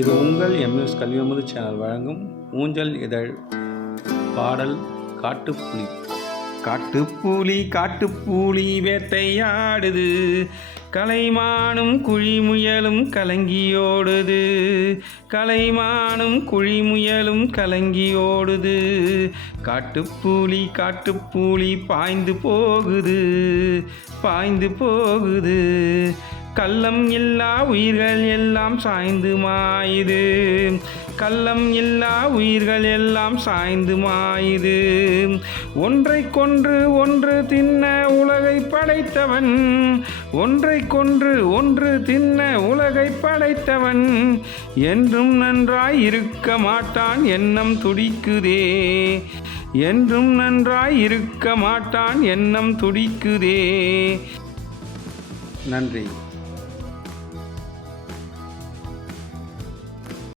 இது உங்கள் MS கல்வியமுது channel வழங்கும் ஊஞ்சல் இதழ் பாடல் காட்டுப்புலி. காட்டுப்புலி காட்டுப்புலி வேட்டையாடுது, கலைமானும் குழிமுயலும் கலங்கியோடுது, கலைமானும் குழிமுயலும் கலங்கியோடுது. காட்டுப்புலி காட்டுப்புலி பாய்ந்து போகுது, பாய்ந்து போகுது. கள்ளம் இல்லா உயிர்கள் எல்லாம் சாய்ந்து மாயுது, கள்ளம் இல்லா உயிர்கள் எல்லாம் சாய்ந்து மாயுது. ஒன்றை கொன்று ஒன்று தின்ன உலகை படைத்தவன், ஒன்றை கொன்று ஒன்று தின்ன உலகை படைத்தவன் என்றும் நன்றாய் இருக்க மாட்டான் எண்ணம் துடிக்குதே, என்றும் நன்றாய் இருக்க மாட்டான் எண்ணம் துடிக்குதே. நன்றி.